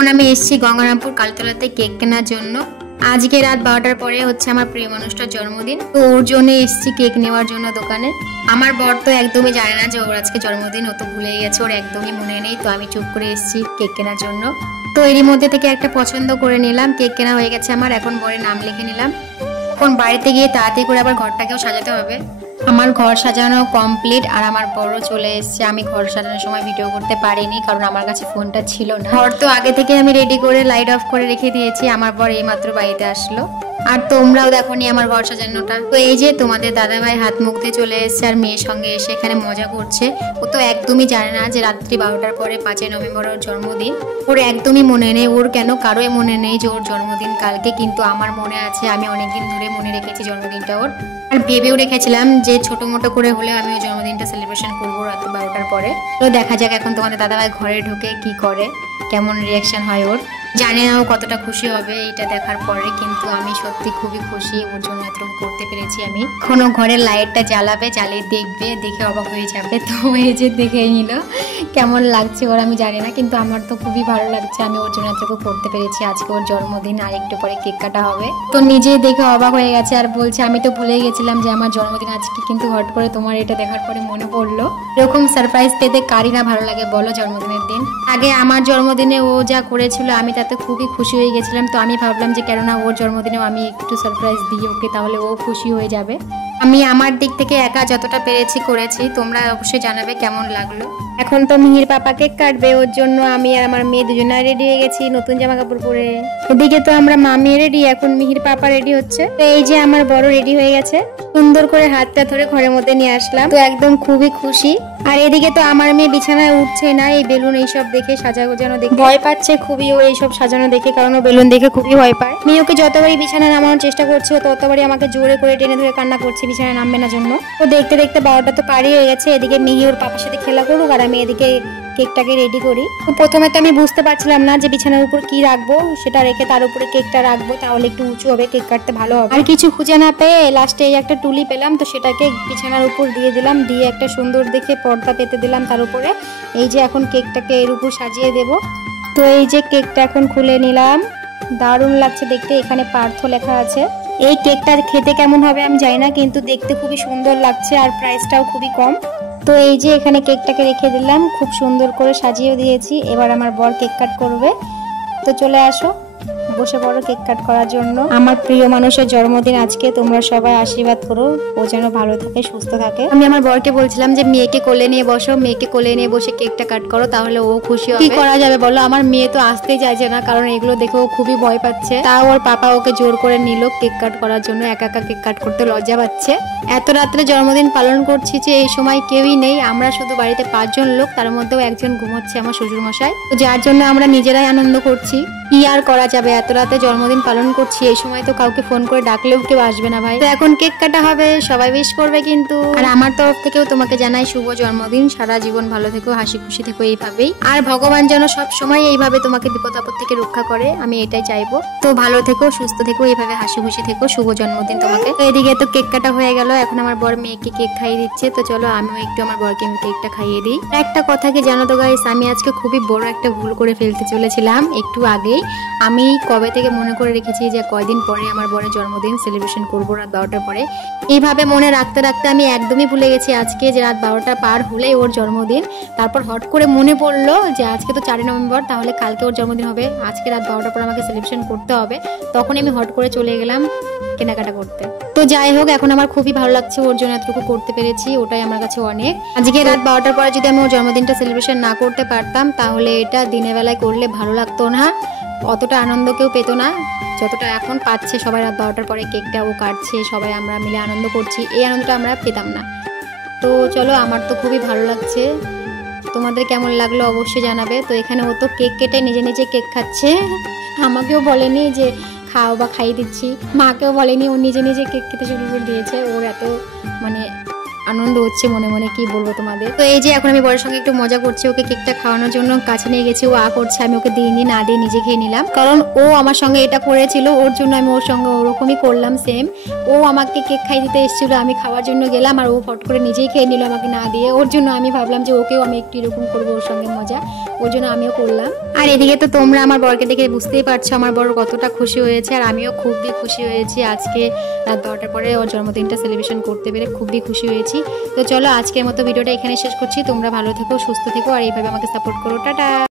এখন আমি এসেছি গঙ্গারামপুর কালীতলাতে কেক কেনার জন্য। আজকে রাত 12টার পরে হচ্ছে আমার প্রিয় মানুষটার জন্মদিন, তো ওর জন্য এসেছি কেক নেওয়ার জন্য দোকানে। আমার বর তো একদমই জানে না যে ওর আজকে জন্মদিন, ও তো ভুলে গেছে, ওর একদমই মনে নেই। তো আমি চুপ করে এসেছি কেক কেনার জন্য। তো এরই মধ্যে থেকে একটা পছন্দ করে নিলাম, কেক কেনা হয়ে গেছে আমার। এখন বরের নাম লিখে নিলাম। এখন বাড়িতে গিয়ে তাড়াতাড়ি করে আবার ঘরটাকেও সাজাতে হবে। আমার ঘর সাজানো কমপ্লিট আর আমার বড় চলে এসেছে। আমি ঘর সাজানোর সময় ভিডিও করতে পারিনি কারণ আমার কাছে ফোনটা ছিল না। ঘর তো আগে থেকে আমি রেডি করে লাইট অফ করে রেখে দিয়েছি। আমার বর এইমাত্র বাড়িতে আসলো। আর তোমরাও দেখোনি আমার ঘর সাজানোটা। তো এই যে তোমাদের দাদাভাই হাত মুখ দিয়ে চলে এসেছে আর মেয়ের সঙ্গে এসে এখানে মজা করছে। ও তো একদমই জানে না যে রাত্রি 12টার পরে 5 নভেম্বর ওর জন্মদিন। ওর একদমই মনে নেই, ওর কেন কারোই মনে নেই যে ওর জন্মদিন কালকে, কিন্তু আমার মনে আছে। আমি অনেকদিন ধরে মনে রেখেছি জন্মদিনটা ওর, আর ভেবেও রেখেছিলাম যে ছোট মোটো করে হলে আমি ওই জন্মদিনটা সেলিব্রেশন করবো রাত 12টার পরে। তো দেখা যাক এখন তোমাদের দাদাভাই ঘরে ঢুকে কি করে, কেমন রিয়াকশন হয় ওর। জানি না ও কতটা খুশি হবে এটা দেখার পরে, কিন্তু আমি সত্যি খুবই খুশি ওর জন্য এতটুকু করতে পেরেছি আমি। এখনো ঘরের লাইটটা জ্বালাবে, জ্বালিয়ে দেখবে, দেখে অবাক হয়ে যাবে। তো এই যে দেখে নিল কেমন লাগছে ওর, আমি জানি না, কিন্তু আমার তো খুবই ভালো লাগছে। আমি ওর জন্য এতটুকু করতে পেরেছি। আজকে ওর জন্মদিন, আর একটু পরে কেক কাটা হবে। তো নিজে দেখে অবাক হয়ে গেছে আর বলছে আমি তো ভুলে গেছিলাম যে আমার জন্মদিন আজকে, কিন্তু হট করে তোমার এটা দেখার পরে মনে পড়লো। এরকম সারপ্রাইজ পেতে কারই না ভালো লাগে বলো জন্মদিনের দিন। আগে আমার জন্মদিনে ও যা করেছিল আমি তাতে খুবই খুশি হয়ে গেছিলাম। তো আমি ভাবলাম যে কেননা ওর জন্মদিনেও আমি একটু সারপ্রাইজ দিই ওকে, তাহলে ও খুশি হয়ে যাবে। আমি আমার দিক থেকে একা যতটা পেরেছি করেছি, তোমরা অবশ্যই জানাবে কেমন লাগলো। এখন তো মিহির পাপা কেক কাটবে, ওর জন্য আমি আর আমার মেয়ে দুজনে রেডি হয়ে গেছি নতুন জামা কাপড় পরে। এদিকে তো আমরা মামি রেডি, এখন মিহির পাপা রেডি হচ্ছে। তো এই যে আমার বড় রেডি হয়ে গেছে, সুন্দর করে হাতটা ধরে ঘরের মধ্যে নিয়ে আসলাম। তো একদম খুবই খুশি। আর এদিকে তো আমার মেয়ে বিছানায় উঠছে না, এই বেলুন এইসব দেখে সাজানো দেখে ভয় পাচ্ছে খুবই ও, এইসব সাজানো দেখে, কারণ ও বেলুন দেখে খুবই ভয় পায়। মেয়ে ওকে যতবারই বিছানায় নামানোর চেষ্টা করছে ততবারই আমাকে জোরে করে টেনে ধরে কান্না করছে বিছানায় নামবে না জন্য। তো দেখতে দেখতে 12টা তো পারই হয়ে গেছে। এদিকে মিহি ওর পাপার সাথে খেলা করুক আর আমি এদিকে কেকটাকে রেডি করি। তো প্রথমে তো আমি বুঝতে পারছিলাম না যে বিছানার উপর কি রাখবো, সেটা রেখে তার উপরে কেকটা রাখবো, তাহলে একটু উঁচু হবে, কেক কাটতে ভালো হবে। আর কিছু খুঁজে না পেয়ে লাস্টে এই একটা টুলি পেলাম, তো সেটাকে বিছানার উপর দিয়ে দিলাম, দিয়ে একটা সুন্দর দেখে পর্দা পেতে দিলাম তার উপরে। এই যে এখন কেকটাকে এর উপর সাজিয়ে দেব। তো এই যে কেকটা এখন খুলে নিলাম, দারুণ লাগছে দেখতে। এখানে পার্থ লেখা আছে। এই কেকটা খেতে কেমন হবে আমি জানি না, কিন্তু দেখতে খুবই সুন্দর লাগছে আর প্রাইসটাও খুবই কম। তো এই যে এখানে কেকটাকে রেখে দিলাম, খুব সুন্দর করে সাজিয়ে দিয়েছি। এবার আমার বর কেক কাট করবে। তো চলে আসো, বসে পড়ো কেক কাট করার জন্য। আমার প্রিয় মানুষের জন্মদিন আজকে, তোমরা সবাই আশীর্বাদ করো ও যেন ভালো থাকে, সুস্থ থাকে। আমি আমার বরকে বলছিলাম যে মেয়েকে কোলে নিয়ে বসো, মেয়েকে কোলে নিয়ে বসে কেকটা কাট করো, তাহলে ও খুশি হবে। কি করা যাবে বলো, আমার মেয়ে তো আসতেই চাইছে না, কারণ এগুলো দেখে ও খুবই ভয় পাচ্ছে। তাও ওর পাপা ওকে জোর করে নিল কেক কাট করার জন্য। একা একা কেক কাট করতে লজ্জা পাচ্ছে। এত রাত্রে জন্মদিন পালন করছি যে এই সময় কেউই নেই, আমরা শুধু বাড়িতে 5 জন লোক, তার মধ্যেও একজন ঘুমোচ্ছে আমার শ্বশুর মশাই। তো যার জন্য আমরা নিজেরাই আনন্দ করছি। কি আর করা যাবে, এত রাতে জন্মদিন পালন করছি, এই সময় তো কাউকে ফোন করে ডাকলেও কেউ আসবে না ভাই। তো এখন কেক কাটা হবে, সবাই উইশ করবে কিন্তু। আর আমার তরফ থেকেও তোমাকে জানাই শুভ জন্মদিন, সারা জীবন ভালো থেকো, হাসি খুশি থেকো এইভাবেই। আর ভগবান যেন সব সময় এইভাবে তোমাকে বিপদ আপদ থেকে রক্ষা করে, আমি এটাই চাইবো। তো ভালো থেকো, সুস্থ থেকো, এইভাবে হাসি খুশি থেকো। শুভ জন্মদিন তোমাকে। তো এদিকে তো কেক কাটা হয়ে গেল, এখন আমার বর মেয়েকে কেক খাইয়ে দিচ্ছে। তো চলো আমিও একটু আমার বরকে কেকটা খাইয়ে দিই। একটা কথা কি জানো তো গাইস, আমি আজকে খুবই বড় একটা ভুল করে ফেলতে চলেছিলাম একটু আগেই। আমি কবে থেকে মনে করে রেখেছি যে কয়দিন পরে আমার বরের জন্মদিন সেলিব্রেশন করবো রাত 12টার পরে। এইভাবে মনে রাখতে রাখতে আমি একদমই ভুলে গেছি আজকে যে রাত 12টা পার হলেই ওর জন্মদিন। তারপর হট করে মনে পড়লো যে আজকে তো 4 নভেম্বর, তাহলে কালকে ওর জন্মদিন হবে, আজকে রাত 12টার পর আমাকে সেলিব্রেশন করতে হবে। তখন আমি হট করে চলে গেলাম কেনাকাটা করতে। তো যাই হোক, এখন আমার খুবই ভালো লাগছে ওর জন্য এতটুকু করতে পেরেছি, ওটাই আমার কাছে অনেক। আজকে রাত 12টার পরে যদি আমি ওর জন্মদিনটা সেলিব্রেশন না করতে পারতাম, তাহলে এটা দিনের বেলায় করলে ভালো লাগতো না, অতটা আনন্দ কেউ পেত না যতটা এখন পাচ্ছে সবাই। রাত 12টার পরে কেকটা ও কাটছে, সবাই আমরা মিলে আনন্দ করছি, এই আনন্দটা আমরা পেতাম না। তো চলো, আমার তো খুবই ভালো লাগছে, তোমাদের কেমন লাগলো অবশ্যই জানাবে। তো এখানে ও তো কেক কেটে নিজে নিজে কেক খাচ্ছে, আমাকেও বলেনি যে খাও বা খাইয়ে দিচ্ছি, মাকেও বলেনি, ও নিজে নিজে কেক খেতে শুরু করে দিয়েছে। ওর এত মানে আনন্দ হচ্ছে মনে মনে, কি বলবো তোমাদের। তো এই যে এখন আমি বরের সঙ্গে একটু মজা করছি, ওকে কেকটা খাওয়ানোর জন্য কাছে নিয়ে গেছি। ও করছে, আমি ওকে দিইনি, না দিয়ে নিজে খেয়ে নিলাম, কারণ ও আমার সঙ্গে এটা করেছিল, ওর জন্য আমি ওর সঙ্গে ওরকমই করলাম সেম। ও আমাকে কেক খাইয়ে দিতে এসেছিল, আমি খাওয়ার জন্য গেলাম, আর ও ফট করে নিজেই খেয়ে নিল আমাকে না দিয়ে। ওর জন্য আমি ভাবলাম যে ওকেও আমি একটু এরকম করবো, ওর সঙ্গে মজা। ওই জন্য আমিও করলাম। আর এদিকে তো তোমরা আমার বরকে দেখে বুঝতেই পারছো আমার বর কতটা খুশি হয়েছে, আর আমিও খুবই খুশি হয়েছি। আজকে রাত 12টার পরে ওর জন্মদিনটা সেলিব্রেশন করতে পেরে খুবই খুশি হয়েছি। তো চলো আজকের মতো ভিডিওটা এখানে শেষ করছি। তোমরা ভালো থেকো, সুস্থ থেকো, আর এইভাবে আমাকে সাপোর্ট করো। টাটা।